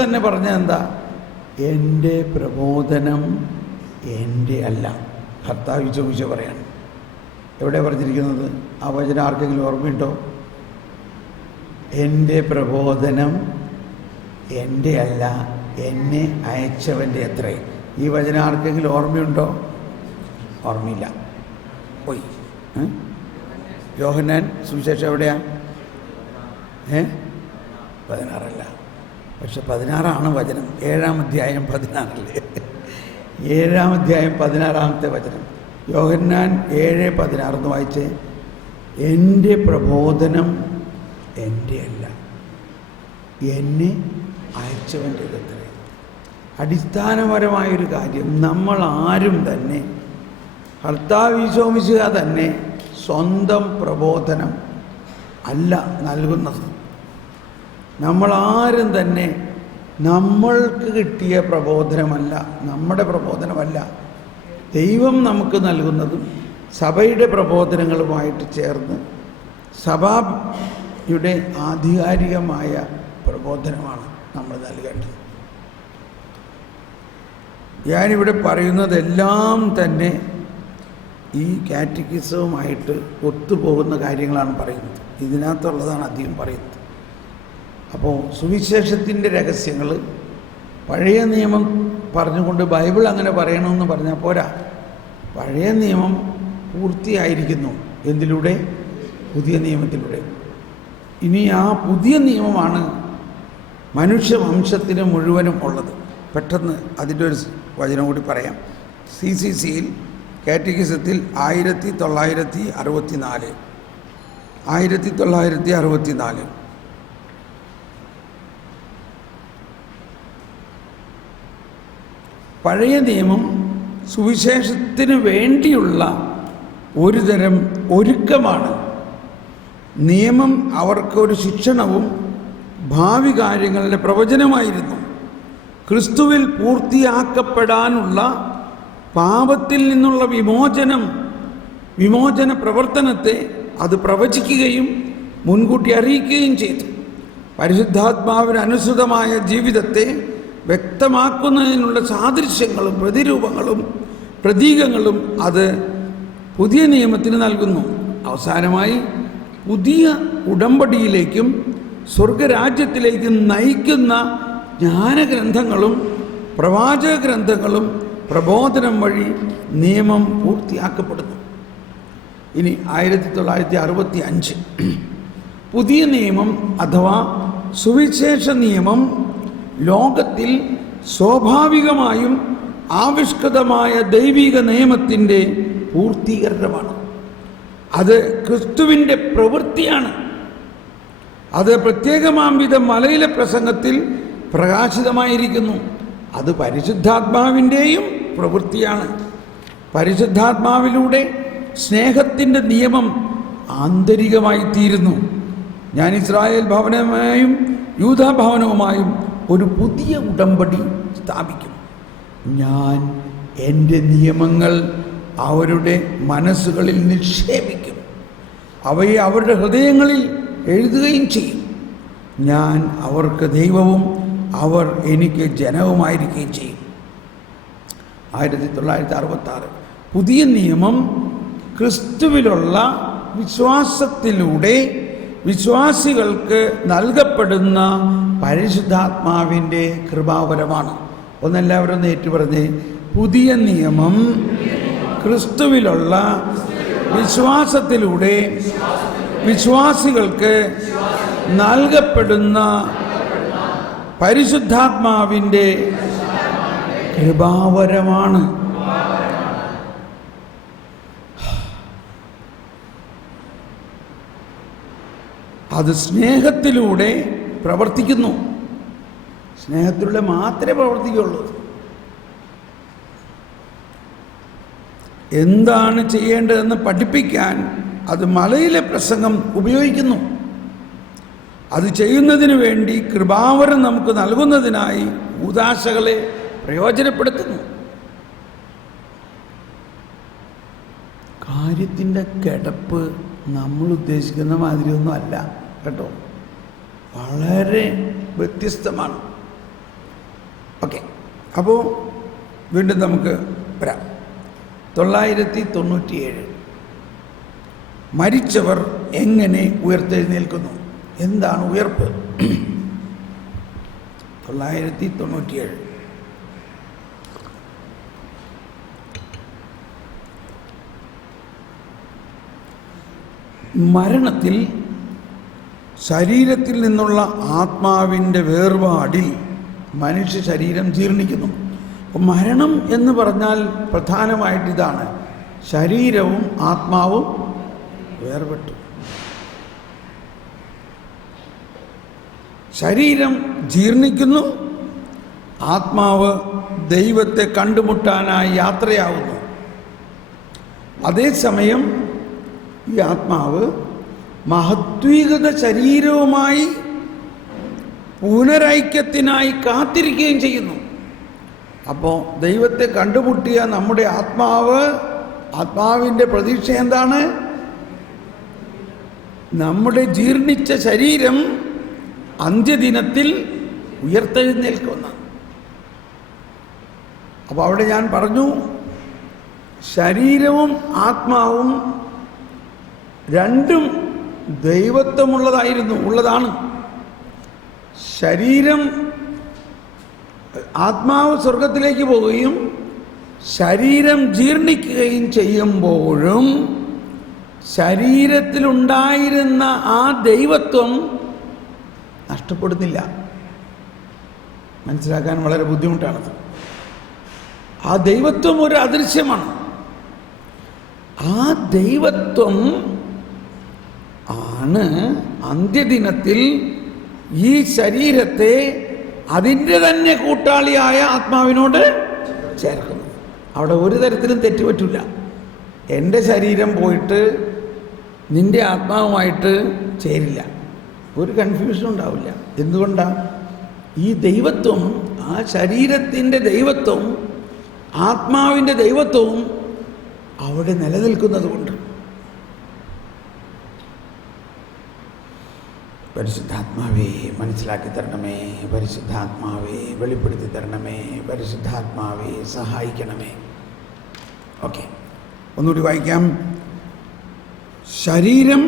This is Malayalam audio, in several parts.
തന്നെ പറഞ്ഞത് എന്താ? എൻ്റെ പ്രബോധനം എൻ്റെ അല്ല. കർത്താവ് ചോദിച്ച പറയാണ്. എവിടെ പറഞ്ഞിരിക്കുന്നത്? ആ വചനം ആർക്കെങ്കിലും ഓർമ്മയുണ്ടോ? എൻ്റെ പ്രബോധനം എൻ്റെ അല്ല, എന്നെ അയച്ചവൻ്റെ അത്രേ. ഈ വചനം ആർക്കെങ്കിലും ഓർമ്മയുണ്ടോ? ഓർമ്മയില്ല, പോയി. യോഹന്നാൻ സുവിശേഷം എവിടെയാ? 16 പക്ഷെ 16 വചനം. 7-ാം അധ്യായം 16 7-ാം അധ്യായം 16-ാമത്തെ വചനം. യോഹന്നാൻ 7:16 വായിച്ചേ. എൻ്റെ പ്രബോധനം എൻ്റെ അല്ല, എന്നെ അയച്ചവൻ്റെതത്രേ. അടിസ്ഥാനപരമായൊരു കാര്യം, നമ്മൾ ആരും തന്നെ, കർത്താവ് ഈശോ മിശിഹ തന്നെ സ്വന്തം പ്രബോധനം അല്ല നൽകുന്നത്. നമ്മളാരും തന്നെ നമ്മൾക്ക് കിട്ടിയ പ്രബോധനമല്ല, നമ്മുടെ പ്രബോധനമല്ല. ദൈവം നമുക്ക് നൽകുന്നതും സഭയുടെ പ്രബോധനങ്ങളുമായിട്ട് ചേർന്ന് സഭയുടെ ആധികാരികമായ പ്രബോധനമാണ് നമ്മൾ നൽകേണ്ടത്. ഞാനിവിടെ പറയുന്നതെല്ലാം തന്നെ ഈ കാറ്റക്കിസവുമായിട്ട് ഒത്തുപോകുന്ന കാര്യങ്ങളാണ് പറയുന്നത്. ഇതിനകത്തുള്ളതാണ് അധികം പറയുന്നത്. അപ്പോൾ സുവിശേഷത്തിൻ്റെ രഹസ്യങ്ങൾ പഴയ നിയമം പറഞ്ഞുകൊണ്ട് ബൈബിൾ അങ്ങനെ പറയണമെന്ന് പറഞ്ഞാൽ പോരാ. പഴയ നിയമം പൂർത്തിയായിരിക്കുന്നു എന്തിലൂടെ? പുതിയ നിയമത്തിലൂടെ. ഇനി ആ പുതിയ നിയമമാണ് മനുഷ്യവംശത്തിന് മുഴുവനും ഉള്ളത്. പെട്ടെന്ന് അതിൻ്റെ ഒരു വചനം കൂടി പറയാം. CCCയിൽ കാറ്റക്കിസത്തിൽ 1964 പഴയ നിയമം സുവിശേഷത്തിന് വേണ്ടിയുള്ള ഒരു തരം ഒരുക്കമാണ്. നിയമം അവർക്കൊരു ശിക്ഷണവും ഭാവി കാര്യങ്ങളുടെ പ്രവചനമായിരുന്നു. ക്രിസ്തുവിൽ പൂർത്തിയാക്കപ്പെടാനുള്ള പാപത്തിൽ നിന്നുള്ള വിമോചന പ്രവർത്തനത്തെ അത് പ്രവചിക്കുകയും മുൻകൂട്ടി അറിയിക്കുകയും ചെയ്തു. പരിശുദ്ധാത്മാവിന് അനുസൃതമായ ജീവിതത്തെ വ്യക്തമാക്കുന്നതിനുള്ള സാദൃശ്യങ്ങളും പ്രതിരൂപങ്ങളും പ്രതീകങ്ങളും അത് പുതിയ നിയമത്തിന് നൽകുന്നു. അവസാനമായി പുതിയ ഉടമ്പടിയിലേക്കും സ്വർഗരാജ്യത്തിലേക്കും നയിക്കുന്ന ജ്ഞാനഗ്രന്ഥങ്ങളും പ്രവാചക ഗ്രന്ഥങ്ങളും പ്രബോധനം വഴി നിയമം പൂർത്തിയാക്കപ്പെടുന്നു. ഇനി 1965 പുതിയ നിയമം അഥവാ സുവിശേഷ നിയമം ലോകത്തിൽ സ്വാഭാവികമായും ആവിഷ്കൃതമായ ദൈവിക നിയമത്തിൻ്റെ പൂർത്തീകരണമാണ്. അത് ക്രിസ്തുവിൻ്റെ പ്രവൃത്തിയാണ്. അത് പ്രത്യേകമാംവിധ മലയിലെ പ്രസംഗത്തിൽ പ്രകാശിതമായിരിക്കുന്നു. അത് പരിശുദ്ധാത്മാവിൻ്റെയും പ്രവൃത്തിയാണ്. പരിശുദ്ധാത്മാവിലൂടെ സ്നേഹത്തിൻ്റെ നിയമം ആന്തരികമായി തീരുന്നു. ഞാൻ ഇസ്രായേൽ ഭവനവുമായും യൂദാ ഭവനവുമായും ഒരു പുതിയ ഉടമ്പടി സ്ഥാപിക്കും. ഞാൻ എൻ്റെ നിയമങ്ങൾ അവരുടെ മനസ്സുകളിൽ നിക്ഷേപിക്കും, അവയെ അവരുടെ ഹൃദയങ്ങളിൽ എഴുതുകയും ചെയ്യും. ഞാൻ അവർക്ക് ദൈവവും അവർ എനിക്ക് ജനവുമായിരിക്കുകയും ചെയ്യും. 1966 പുതിയ നിയമം ക്രിസ്തുവിലുള്ള വിശ്വാസത്തിലൂടെ വിശ്വാസികൾക്ക് നൽകപ്പെടുന്ന പരിശുദ്ധാത്മാവിൻ്റെ കൃപാവരമാണ്. ഒന്നെല്ലാവരും ഒന്ന് ഏറ്റുപറഞ്ഞ്, പുതിയ നിയമം ക്രിസ്തുവിലുള്ള വിശ്വാസത്തിലൂടെ വിശ്വാസികൾക്ക് നൽകപ്പെടുന്ന പരിശുദ്ധാത്മാവിൻ്റെ കൃപാവരമാണ്. അത് സ്നേഹത്തിലൂടെ പ്രവർത്തിക്കുന്നു. സ്നേഹത്തിലൂടെ മാത്രമേ പ്രവർത്തിക്കുള്ളൂ. എന്താണ് ചെയ്യേണ്ടതെന്ന് പഠിപ്പിക്കാൻ അത് മലയിലെ പ്രസംഗം ഉപയോഗിക്കുന്നു. അത് ചെയ്യുന്നതിന് വേണ്ടി കൃപാവരം നമുക്ക് നൽകുന്നതിനായി ഉദാശകളെ പ്രയോജനപ്പെടുത്തുന്നു. കാര്യത്തിൻ്റെ കിടപ്പ് നമ്മൾ ഉദ്ദേശിക്കുന്ന മാതിരിയൊന്നും അല്ല കേട്ടോ, വളരെ വ്യത്യസ്തമാണ്. ഓക്കെ, അപ്പോൾ വീണ്ടും നമുക്ക് വരാം. 997 മരിച്ചവർ എങ്ങനെ ഉയർത്തെഴുന്നേൽക്കുന്നു? എന്താണ് ഉയർപ്പ്? 997 മരണത്തിൽ ശരീരത്തിൽ നിന്നുള്ള ആത്മാവിൻ്റെ വേർപാടിൽ മനുഷ്യ ശരീരം ജീർണിക്കുന്നു. അപ്പോൾ മരണം എന്ന് പറഞ്ഞാൽ പ്രധാനമായിട്ട് ഇതാണ്, ശരീരവും ആത്മാവും വേർപെട്ടു. ശരീരം ജീർണിക്കുന്നു, ആത്മാവ് ദൈവത്തെ കണ്ടുമുട്ടാനായി യാത്രയാവുന്നു. അതേസമയം ഈ ആത്മാവ് മഹത്വീകൃത ശരീരവുമായി പുനരൈക്യത്തിനായി കാത്തിരിക്കുകയും ചെയ്യുന്നു. അപ്പോൾ ദൈവത്തെ കണ്ടുമുട്ടിയ നമ്മുടെ ആത്മാവിൻ്റെ പ്രതീക്ഷ എന്താണ്? നമ്മുടെ ജീർണിച്ച ശരീരം അന്ത്യദിനത്തിൽ ഉയർത്തെഴുന്നേൽക്കുന്ന. അപ്പോൾ അവിടെ ഞാൻ പറഞ്ഞു, ശരീരവും ആത്മാവും രണ്ടും ഉള്ളതാണ്. ആത്മാവ് സ്വർഗത്തിലേക്ക് പോവുകയും ശരീരം ജീർണിക്കുകയും ചെയ്യുമ്പോഴും ശരീരത്തിലുണ്ടായിരുന്ന ആ ദൈവത്വം നഷ്ടപ്പെടുന്നില്ല. മനസ്സിലാക്കാൻ വളരെ ബുദ്ധിമുട്ടാണത്. ആ ദൈവത്വം ഒരു അദൃശ്യമാണ്. ആ ദൈവത്വം ആണ് അന്ത്യദിനത്തിൽ ഈ ശരീരത്തെ അതിൻ്റെ തന്നെ കൂട്ടാളിയായ ആത്മാവിനോട് ചേർക്കുന്നത്. അവിടെ ഒരു തരത്തിലും തെറ്റുപറ്റില്ല. എൻ്റെ ശരീരം പോയിട്ട് നിൻ്റെ ആത്മാവുമായിട്ട് ചേരില്ല, ഒരു കൺഫ്യൂഷനും ഉണ്ടാവില്ല. എന്തുകൊണ്ടാണ്? ഈ ദൈവത്വം, ആ ശരീരത്തിൻ്റെ ദൈവത്വം ആത്മാവിൻ്റെ ദൈവത്വവും അവിടെ നിലനിൽക്കുന്നത് കൊണ്ട്. പരിശുദ്ധാത്മാവേ മനസ്സിലാക്കി തരണമേ, പരിശുദ്ധാത്മാവേ വെളിപ്പെടുത്തി തരണമേ, പരിശുദ്ധാത്മാവേ സഹായിക്കണമേ. ഓക്കെ, ഒന്നുകൂടി വായിക്കാം. ശരീരം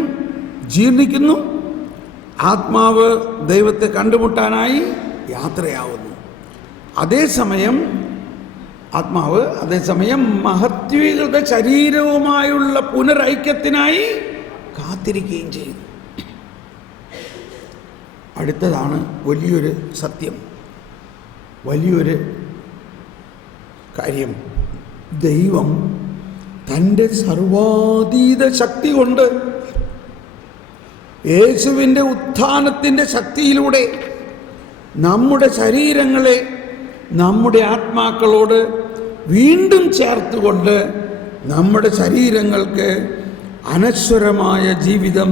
ജീർണിക്കുന്നു, ആത്മാവ് ദൈവത്തെ കണ്ടുമുട്ടാനായി യാത്രയാവുന്നു. അതേസമയം മഹത്വീകൃത ശരീരവുമായുള്ള പുനരൈക്യത്തിനായി കാത്തിരിക്കുകയും ചെയ്യുന്നു. അടുത്തതാണ് വലിയൊരു സത്യം, വലിയൊരു കാര്യം. ദൈവം തൻ്റെ സർവാതീത ശക്തി കൊണ്ട് യേശുവിൻ്റെ ഉത്ഥാനത്തിൻ്റെ ശക്തിയിലൂടെ നമ്മുടെ ശരീരങ്ങളെ നമ്മുടെ ആത്മാക്കളോട് വീണ്ടും ചേർത്തുകൊണ്ട് നമ്മുടെ ശരീരങ്ങൾക്ക് അനശ്വരമായ ജീവിതം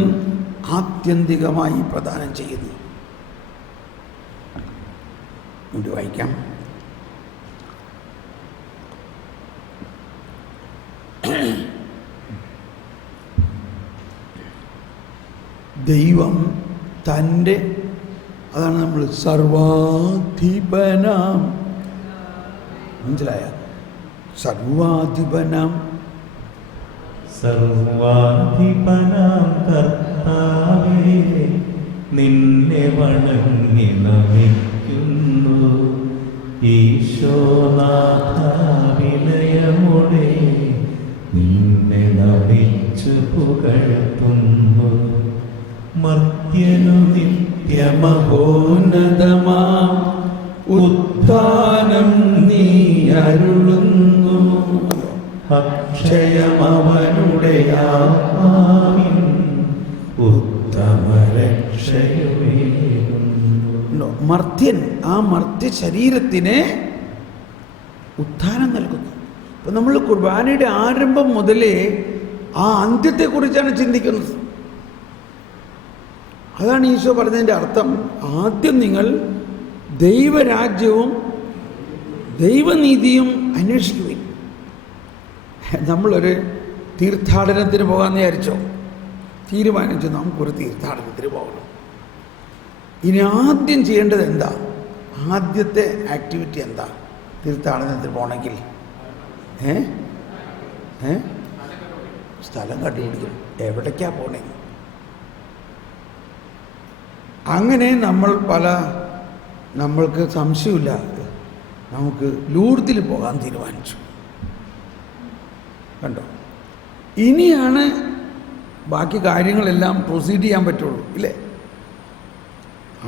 ആത്യന്തികമായി പ്രദാനം ചെയ്യുന്നു. ഇത് വായിക്കാം. ദൈവം തൻ്റെ, അതാണ് നമ്മൾ സർവാധിപനാം, മനസ്സിലായ? സർവാധിപനാം കർത്താവേ, നിന്നെ വണങ്ങി നമിക്കുന്നു. ഈശോനാഥ വിനയമോടെ നിന്നെ നമിച്ചു പുകഴ്ത്തുന്നു. മർത്യനു നിത്യമഹോന്നതമാം ഉത്ഥാനം നീ അരുളുന്നു. അക്ഷയമവനുടെ ആത്മാവിൻ ഉത്തമരക്ഷയുമേകുന്നു. മർത്യൻ, ആ മർത്യ ശരീരത്തിന് ഉത്ഥാനം നൽകുന്നു. അപ്പോൾ നമ്മൾ കുർബാനയുടെ ആരംഭം മുതലേ ആ അന്ത്യത്തെക്കുറിച്ചാണ് ചിന്തിക്കുന്നത്. അതാണ് ഈശോ പറഞ്ഞതിൻ്റെ അർത്ഥം. ആദ്യം നിങ്ങൾ ദൈവരാജ്യവും ദൈവനീതിയും അന്വേഷിക്കുവിൻ. നമ്മളൊരു തീർത്ഥാടനത്തിന് പോകാമെന്ന് വിചാരിച്ചോ, തീരുമാനിച്ചു നമുക്കൊരു തീർത്ഥാടനത്തിന് പോകണം. ഇനി ആദ്യം ചെയ്യേണ്ടത് എന്താ? ആദ്യത്തെ ആക്ടിവിറ്റി എന്താ? തീർത്ഥാടനത്തിന് പോകണമെങ്കിൽ സ്ഥലം കണ്ടുപിടിക്കണം. എവിടേക്കാ പോണേ? അങ്ങനെ നമ്മൾക്ക് സംശയമില്ല, നമുക്ക് ലൂർദിൽ പോകാൻ തീരുമാനിച്ചു. കണ്ടോ? ഇനിയാണ് ബാക്കി കാര്യങ്ങളെല്ലാം പ്രൊസീഡ് ചെയ്യാൻ പറ്റുള്ളൂ, ഇല്ലേ?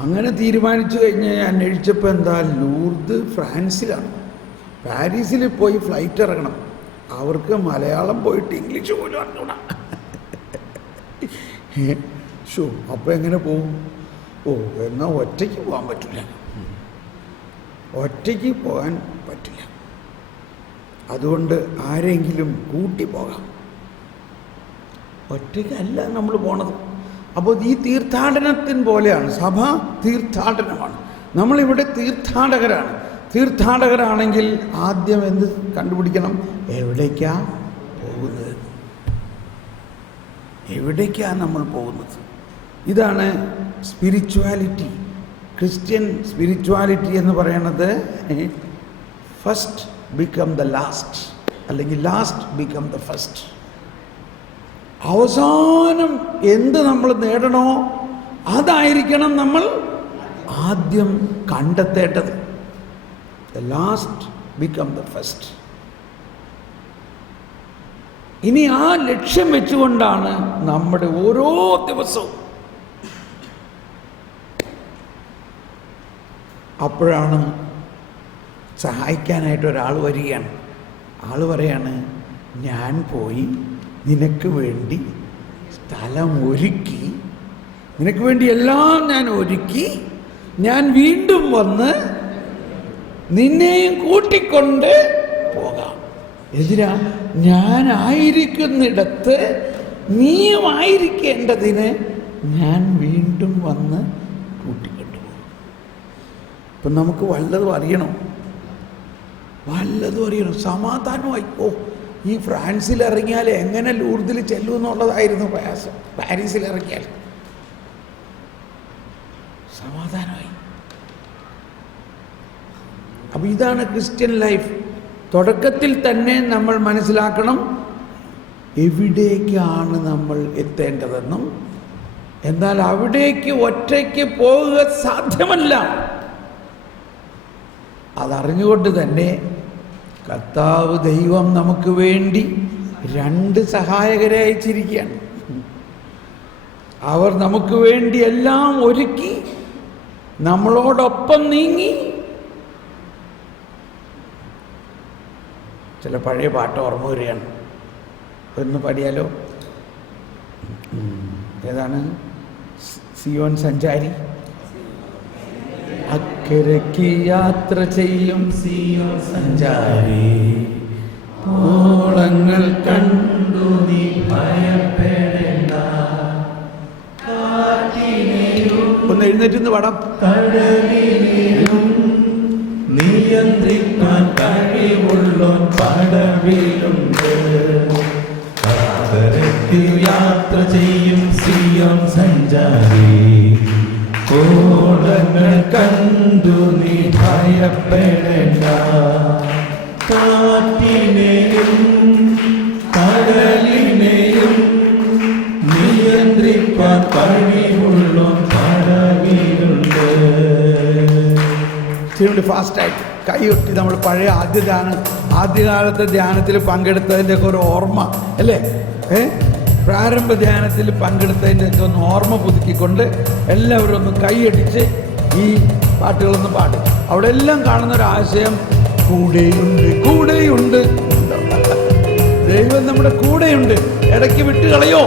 അങ്ങനെ തീരുമാനിച്ചു കഴിഞ്ഞ് അന്വേഷിച്ചപ്പോൾ എന്താ, ലൂർദ് ഫ്രാൻസിലാണ്. പാരീസിൽ പോയി ഫ്ലൈറ്റ് ഇറങ്ങണം. അവർക്ക് മലയാളം പോയിട്ട് ഇംഗ്ലീഷ് പോലും അറിഞ്ഞൂടാ. അപ്പോൾ എങ്ങനെ പോവും? എന്നാൽ ഒറ്റയ്ക്ക് പോകാൻ പറ്റില്ല, ഒറ്റയ്ക്ക് പോകാൻ പറ്റില്ല. അതുകൊണ്ട് ആരെങ്കിലും കൂട്ടി പോകാം. ഒറ്റയ്ക്കല്ല നമ്മൾ പോണത്. അപ്പോൾ ഈ തീർത്ഥാടനത്തിന് പോലെയാണ്, സഭ തീർത്ഥാടനമാണ്. നമ്മളിവിടെ തീർത്ഥാടകരാണ്. തീർത്ഥാടകരാണെങ്കിൽ ആദ്യം എന്ത് കണ്ടുപിടിക്കണം? എവിടേക്കാ പോകുന്നത്? എവിടേക്കാ നമ്മൾ പോകുന്നത്? ഇതാണ് സ്പിരിച്വാലിറ്റി. ക്രിസ്ത്യൻ സ്പിരിച്വാലിറ്റി എന്ന് പറയുന്നത് ഫസ്റ്റ് ബിക്കം ദ ലാസ്റ്റ്, അല്ലെങ്കിൽ ലാസ്റ്റ് ബിക്കം ദ ഫസ്റ്റ്. അവസാനം എന്ത് നമ്മൾ നേടണോ അതായിരിക്കണം നമ്മൾ ആദ്യം കണ്ടെത്തേണ്ടത്. The last become the first. ഇനി ആ ലക്ഷ്യം വെച്ചുകൊണ്ടാണ് നമ്മുടെ ഓരോ ദിവസവും. അപ്പോഴാണ് സഹായിക്കാനായിട്ട് ഒരാൾ വരികയാണ്. ആൾ പറയാണ്, ഞാൻ പോയി നിനക്ക് വേണ്ടി സ്ഥലം ഒരുക്കി, നിനക്ക് വേണ്ടി എല്ലാം ഞാൻ ഒരുക്കി, ഞാൻ വീണ്ടും വന്ന് നിന്നെയും കൂട്ടിക്കൊണ്ട് പോകാം. എതിരാ? ഞാനായിരിക്കുന്നിടത്ത് നീയുമായിരിക്കേണ്ടതിന് ഞാൻ വീണ്ടും വന്ന് കൂട്ടിക്കൊണ്ടുപോകും. ഇപ്പം നമുക്ക് വല്ലതും അറിയണം, വല്ലതും അറിയണം. സമാധാനമായി. ഈ ഫ്രാൻസിൽ ഇറങ്ങിയാൽ എങ്ങനെ ലൂർദിൽ ചെല്ലും എന്നുള്ളതായിരുന്നു പ്രയാസം. പാരീസിൽ ഇറങ്ങിയാൽ സമാധാനമായി. അപ്പോൾ ഇതാണ് ക്രിസ്ത്യൻ ലൈഫ്. തുടക്കത്തിൽ തന്നെ നമ്മൾ മനസ്സിലാക്കണം എവിടേക്കാണ് നമ്മൾ എത്തേണ്ടതെന്നും, എന്നാൽ അവിടേക്ക് ഒറ്റയ്ക്ക് പോവുക സാധ്യമല്ല. അതറിഞ്ഞുകൊണ്ട് തന്നെ കർത്താവ് ദൈവം നമുക്ക് വേണ്ടി 2 സഹായകരെ അയച്ചിരിക്കുകയാണ്. അവർ നമുക്ക് വേണ്ടി എല്ലാം ഒരുക്കി നമ്മളോടൊപ്പം നീങ്ങി. ചില പഴയ പാട്ട് ഓർമ്മ വരികയാണ്, ഒന്ന് പാടിയാലോ? ഏതാണ്? സിയോൻ സഞ്ചാരി അക്കരയ്ക്ക് യാത്ര ചെയ്യും സിയോൻ സഞ്ചാരി, ഓളങ്ങൾ കണ്ടു നീ ഭയപ്പെടേണ്ട. ഒന്ന് എഴുന്നേറ്റ് പാടാം. കടലിനെയും നിയന്ത്രിക്കാൻ കഴിവുള്ളോൻ പടവിലുണ്ട്, യാത്ര ചെയ്യും സിയോൻ സഞ്ചാരി, ഓളങ്ങൾ കണ്ടു നീ ഭയപ്പെടേണ്ട. കാറ്റിനെയും കടലിനെയും നിയന്ത്രിക്കാൻ കഴിവുള്ളോൻ പടവിലുണ്ട്. ഇച്ചിരി ഫാസ്റ്റായിട്ട് കൈയൊട്ടി നമ്മൾ പഴയ ആദ്യകാലത്തെ ധ്യാനത്തിൽ പങ്കെടുത്തതിൻ്റെയൊക്കെ ഒരു ഓർമ്മ അല്ലേ? പ്രാരംഭ ധ്യാനത്തിൽ പങ്കെടുത്തതിൻ്റെയൊക്കെ ഒന്ന് ഓർമ്മ പുതുക്കിക്കൊണ്ട് എല്ലാവരും ഒന്ന് കൈയടിച്ച് ഈ പാട്ടുകളൊന്ന് പാടും. അവിടെ എല്ലാം കാണുന്നൊരാശയം കൂടെയുണ്ട്, കൂടെയുണ്ട്. ദൈവം നമ്മുടെ കൂടെയുണ്ട്. ഇടയ്ക്ക് വിട്ട് കളയോ?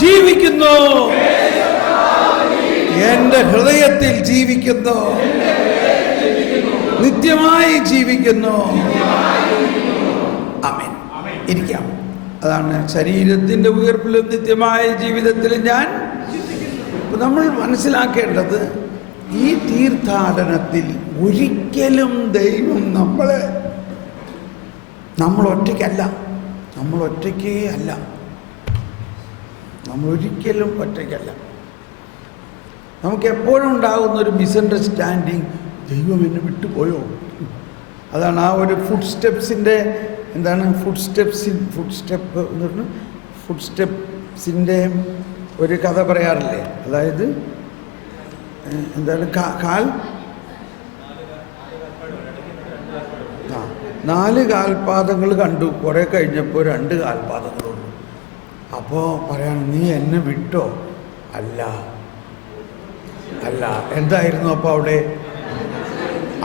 ജീവിക്കുന്നു, എന്റെ ഹൃദയത്തിൽ ജീവിക്കുന്നു, നിത്യമായി ജീവിക്കുന്നു. ആമേൻ. ഇരിക്കാം. അതാണ് ശരീരത്തിന്റെ ഉയർപ്പിലും നിത്യമായ ജീവിതത്തിലും ഞാൻ. നമ്മൾ മനസ്സിലാക്കേണ്ടത്, ഈ തീർത്ഥാടനത്തിൽ ഒരിക്കലും ദൈവം നമ്മൾ ഒറ്റയ്ക്കല്ല, നമ്മൾ ഒരിക്കലും ഒറ്റയ്ക്കല്ല. നമുക്ക് എപ്പോഴും ഉണ്ടാകുന്നൊരു മിസ്അണ്ടർസ്റ്റാൻഡിങ്, ദൈവം എന്നെ വിട്ടുപോയോ? അതാണ് ആ ഒരു ഫുഡ് സ്റ്റെപ്സിൻ്റെ എന്താണ് ഫുഡ് സ്റ്റെപ്സിൻ്റെ ഒരു കഥ പറയാറില്ലേ? അതായത് എന്താണ് കാൽ 4 കാൽപാദങ്ങൾ കണ്ടു, കുറേ കഴിഞ്ഞപ്പോൾ 2 കാൽപാദങ്ങളുള്ളൂ. അപ്പോൾ പറയാണ്, നീ എന്നെ വിട്ടോ? അല്ല. എന്തായിരുന്നു അപ്പോൾ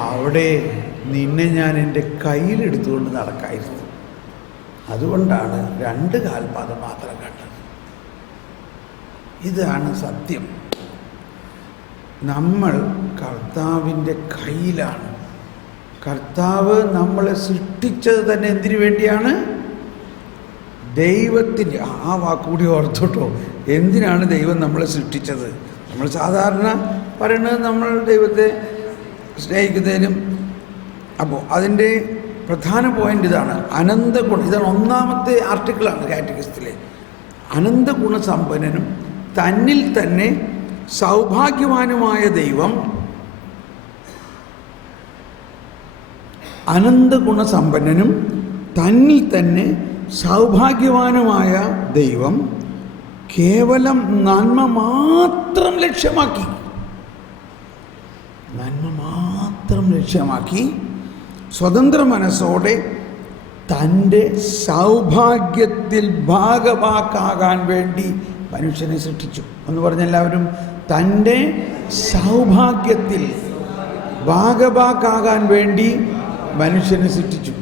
അവിടെ നിന്നെ ഞാൻ എൻ്റെ കയ്യിലെടുത്തുകൊണ്ട് നടക്കായിരുന്നു. അതുകൊണ്ടാണ് 2 കാൽപാദം മാത്രം കണ്ടത്. ഇതാണ് സത്യം. നമ്മൾ കർത്താവിൻ്റെ കയ്യിലാണ്. കർത്താവ് നമ്മളെ സൃഷ്ടിച്ചത് തന്നെ എന്തിനു വേണ്ടിയാണ്? ദൈവത്തിൻ്റെ ആ വാക്കുകൂടി ഓർത്തോട്ടോ. എന്തിനാണ് ദൈവം നമ്മളെ സൃഷ്ടിച്ചത്? നമ്മൾ സാധാരണ പറയുന്നത് നമ്മൾ ദൈവത്തെ സ്നേഹിക്കുന്നതിനും. അപ്പോൾ അതിൻ്റെ പ്രധാന പോയിൻ്റ് ഇതാണ്, അനന്തഗുണം. ഇതാണ് 1ാമത്തെ ആർട്ടിക്കിളാണ് കാറ്റഗിസത്തിലെ. അനന്തഗുണസമ്പന്നനും തന്നിൽ തന്നെ സൗഭാഗ്യവാനുമായ ദൈവം, അനന്തഗുണസമ്പന്നനും തന്നിൽ തന്നെ സൗഭാഗ്യവാനുമായ ദൈവം കേവലം നന്മ മാത്രം ലക്ഷ്യമാക്കി സ്വതന്ത്ര മനസ്സോടെ തൻ്റെ സൗഭാഗ്യത്തിൽ ഭാഗവാക്കാകാൻ വേണ്ടി മനുഷ്യനെ സൃഷ്ടിച്ചു. എന്ന് പറഞ്ഞ എല്ലാവരും, തൻ്റെ സൗഭാഗ്യത്തിൽ ഭാഗവാക്കാകാൻ വേണ്ടി മനുഷ്യനെ സൃഷ്ടിച്ചു.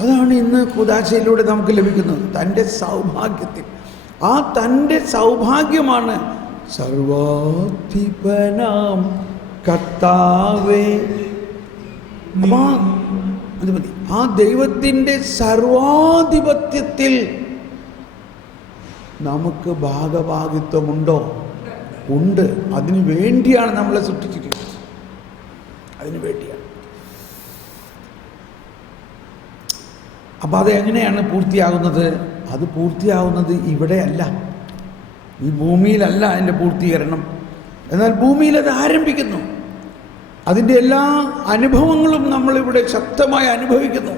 അതാണ് ഇന്ന് കൂദാശയിലൂടെ നമുക്ക് ലഭിക്കുന്നത്. തൻ്റെ സൗഭാഗ്യത്തിൽ, ആ തൻ്റെ സൗഭാഗ്യമാണ് സർവാധിപനാം കർത്താവേ. അത് മതി. ആ ദൈവത്തിൻ്റെ സർവാധിപത്യത്തിൽ നമുക്ക് ഭാഗഭാഗിത്വമുണ്ടോ? ഉണ്ട്. അതിനു വേണ്ടിയാണ് നമ്മളെ സൃഷ്ടിച്ചിരിക്കുന്നത്. അതിനു വേണ്ടിയാണ്. അപ്പോൾ അതെങ്ങനെയാണ് പൂർത്തിയാകുന്നത്? അത് പൂർത്തിയാകുന്നത് ഇവിടെയല്ല, ഈ ഭൂമിയിലല്ല അതിൻ്റെ പൂർത്തീകരണം. എന്നാൽ ഭൂമിയിൽ അത് ആരംഭിക്കുന്നു. അതിൻ്റെ എല്ലാ അനുഭവങ്ങളും നമ്മളിവിടെ ശക്തമായി അനുഭവിക്കുന്നു.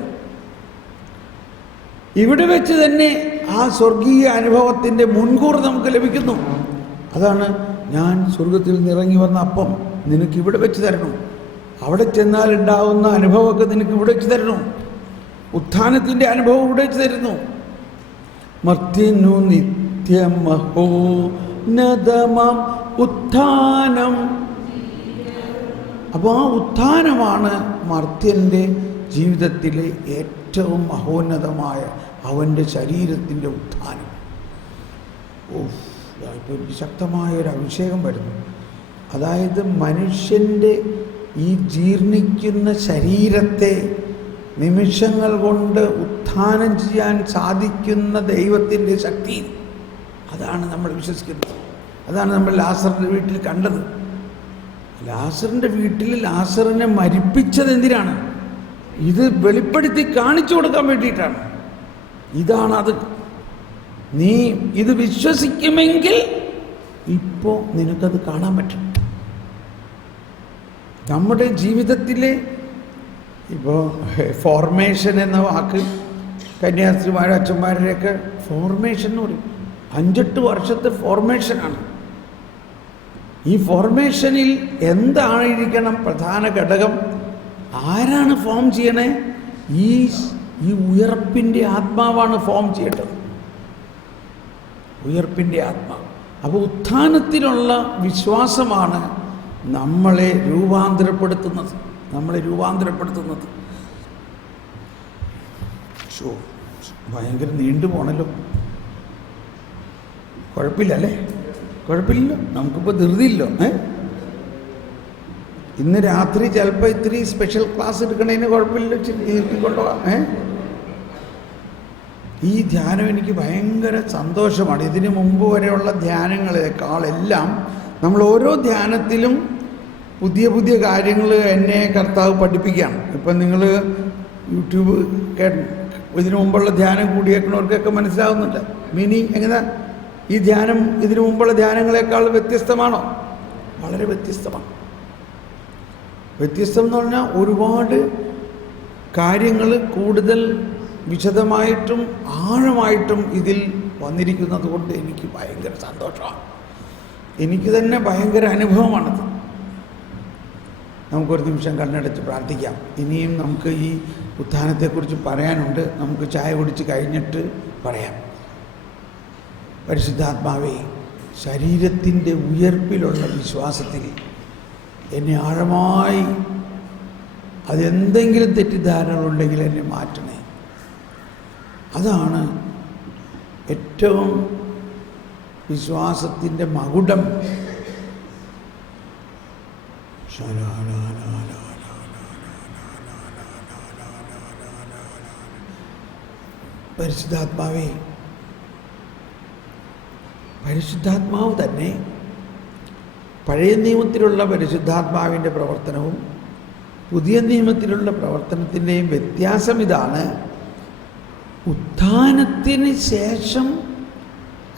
ഇവിടെ വെച്ച് തന്നെ ആ സ്വർഗീയ അനുഭവത്തിൻ്റെ മുൻകൂർ നമുക്ക് ലഭിക്കുന്നു. അതാണ്, ഞാൻ സ്വർഗത്തിൽ നിറങ്ങി വന്ന അപ്പം നിനക്ക് ഇവിടെ വെച്ച് തരണം. അവിടെ ചെന്നാൽ ഉണ്ടാവുന്ന അനുഭവമൊക്കെ നിനക്ക് ഇവിടെ വെച്ച് തരണം. ഉത്ഥാനത്തിൻ്റെ അനുഭവം ഇവിടെ വെച്ച് തരുന്നു. മർത്യനു നിത്യമഹോന്നതമാം ഉത്ഥാനം. അപ്പോൾ ആ ഉത്ഥാനമാണ് മർത്യൻ്റെ ജീവിതത്തിലെ ഏറ്റവും മഹോന്നതമായ അവൻ്റെ ശരീരത്തിൻ്റെ ഉത്ഥാനം. ഇപ്പോൾ എനിക്ക് ശക്തമായൊരു അഭിഷേകം വരുന്നു. അതായത് മനുഷ്യൻ്റെ ഈ ജീർണിക്കുന്ന ശരീരത്തെ നിമിഷങ്ങൾ കൊണ്ട് ഉത്ഥാനം ചെയ്യാൻ സാധിക്കുന്ന ദൈവത്തിൻ്റെ ശക്തി, അതാണ് നമ്മൾ വിശ്വസിക്കുന്നത്. അതാണ് നമ്മൾ ലാസറിൻ്റെ വീട്ടിൽ കണ്ടത്. ലാസറിൻ്റെ വീട്ടിൽ ലാസറിനെ മരിപ്പിച്ചത് എന്തിനാണ്? ഇത് വെളിപ്പെടുത്തി കാണിച്ചു കൊടുക്കാൻ വേണ്ടിയിട്ടാണ്. ഇതാണത്. നീ ഇത് വിശ്വസിക്കുമെങ്കിൽ ഇപ്പോൾ നിനക്കത് കാണാൻ പറ്റും. നമ്മുടെ ജീവിതത്തിലെ ഇപ്പോൾ ഫോർമേഷൻ എന്ന വാക്ക് കന്യാസ്ത്രീമാരും അച്ഛന്മാരുടെയൊക്കെ ഫോർമേഷൻ എന്ന് പറയും. 5-8 വർഷത്തെ ഫോർമേഷനാണ്. ഈ ഫോർമേഷനിൽ എന്തായിരിക്കണം പ്രധാന ഘടകം? ആരാണ് ഫോം ചെയ്യണേ? ഈ ഉയർപ്പിൻ്റെ ആത്മാവാണ് ഫോം ചെയ്യേണ്ടത്. ഉയർപ്പിൻ്റെ ആത്മാവ്. അപ്പോൾ ഉത്ഥാനത്തിലുള്ള വിശ്വാസമാണ് നമ്മളെ രൂപാന്തരപ്പെടുത്തുന്നത്. ഭയങ്കര നീണ്ടു പോണല്ലോ. കുഴപ്പമില്ലല്ലേ? കുഴപ്പമില്ലല്ലോ, നമുക്കിപ്പോൾ ധൃതിയില്ലോ. ഇന്ന് രാത്രി ചിലപ്പോൾ ഇത്തിരി സ്പെഷ്യൽ ക്ലാസ് എടുക്കണതിന് കുഴപ്പമില്ല, നീട്ടിക്കൊണ്ടുപോകാം. ഈ ധ്യാനം എനിക്ക് ഭയങ്കര സന്തോഷമാണ്. ഇതിനു മുമ്പ് വരെയുള്ള ധ്യാനങ്ങളെക്കാളെല്ലാം നമ്മൾ ഓരോ ധ്യാനത്തിലും പുതിയ പുതിയ കാര്യങ്ങൾ എന്നെ കർത്താവ് പഠിപ്പിക്കുകയാണ്. ഇപ്പം നിങ്ങൾ യൂട്യൂബ് ഇതിനു മുമ്പുള്ള ധ്യാനം കൂടിയേക്കുന്നവർക്കൊക്കെ മനസ്സിലാവുന്നുണ്ട്. മിനി എങ്ങനെ ഈ ധ്യാനം ഇതിനു മുമ്പുള്ള ധ്യാനങ്ങളെക്കാൾ വ്യത്യസ്തമാണോ? വളരെ വ്യത്യസ്തമാണ്. വ്യത്യസ്തം എന്ന് പറഞ്ഞാൽ ഒരുപാട് കാര്യങ്ങൾ കൂടുതൽ വിശദമായിട്ടും ആഴമായിട്ടും ഇതിൽ വന്നിരിക്കുന്നത് കൊണ്ട് എനിക്ക് ഭയങ്കര സന്തോഷമാണ്. എനിക്ക് തന്നെ ഭയങ്കര അനുഭവമാണത്. നമുക്കൊരു നിമിഷം കണ്ണടച്ച് പ്രാർത്ഥിക്കാം. ഇനിയും നമുക്ക് ഈ ഉത്ഥാനത്തെക്കുറിച്ച് പറയാനുണ്ട്. നമുക്ക് ചായ കുടിച്ച് കഴിഞ്ഞിട്ട് പറയാം. പരിശുദ്ധാത്മാവേ, ശരീരത്തിൻ്റെ ഉയർപ്പിലുള്ള വിശ്വാസത്തിൽ എന്നെ ആഴമായി അതെന്തെങ്കിലും തെറ്റിദ്ധാരണകളുണ്ടെങ്കിൽ എന്നെ മാറ്റണേ. അതാണ് ഏറ്റവും വിശ്വാസത്തിൻ്റെ മകുടം. പരിശുദ്ധാത്മാവേ, പരിശുദ്ധാത്മാവ് തന്നെ പഴയ നിയമത്തിലുള്ള പരിശുദ്ധാത്മാവിൻ്റെ പ്രവർത്തനവും പുതിയ നിയമത്തിലുള്ള പ്രവർത്തനത്തിൻ്റെയും വ്യത്യാസം ഇതാണ്. ഉത്ഥാനത്തിന് ശേഷം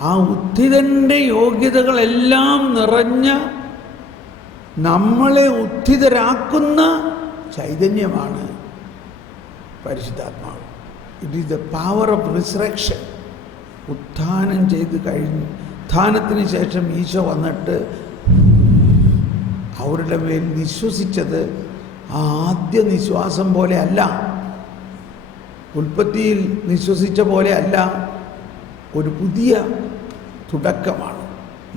ആ ഉത്ഥിതൻ്റെ യോഗ്യതകളെല്ലാം നിറഞ്ഞ നമ്മളെ ഉത്ഥിതരാക്കുന്ന ചൈതന്യമാണ് പരിശുദ്ധാത്മാവ്. It is the power of resurrection. ഉത്ഥാനം ചെയ്ത് കഴിഞ്ഞ് ഉത്ഥാനത്തിന് ശേഷം ഈശോ വന്നിട്ട് അവരുടെ മേൽ നിശ്വസിച്ചത് ആദ്യ നിശ്വാസം പോലെ അല്ല, ഉൽപ്പത്തിയിൽ നിശ്വസിച്ച പോലെ അല്ല, ഒരു പുതിയ തുടക്കമാണ്.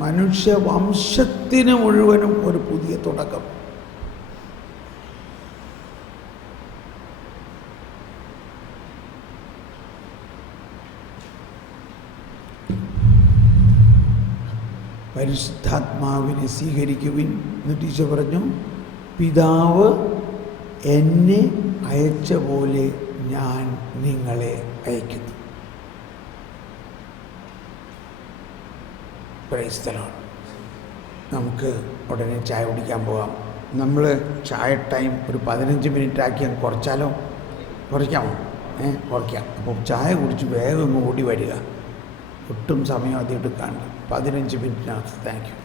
മനുഷ്യവംശത്തിന് മുഴുവനും ഒരു പുതിയ തുടക്കം. പരിശുദ്ധാത്മാവിനെ സ്വീകരിക്കുവിൻ. എന്നിട്ട് ഈശോ പറഞ്ഞു, പിതാവ് എന്നെ അയച്ച പോലെ ഞാൻ നിങ്ങളെ അയക്കുന്നു. Praise the Lord. നമുക്ക് ഉടനെ ചായ കുടിക്കാൻ പോകാം. നമ്മൾ ചായ ടൈം ഒരു 15 മിനിറ്റ് ആക്കി കുറച്ചാലോ? കുറയ്ക്കാമോ? കുറയ്ക്കാം. അപ്പോൾ ചായ കുടിച്ച് വേഗം ഓടി വരിക. ഒട്ടും സമയം അധികം എടുക്കാണ്ട് 15 മിനിറ്റിനകത്ത്. Thank you.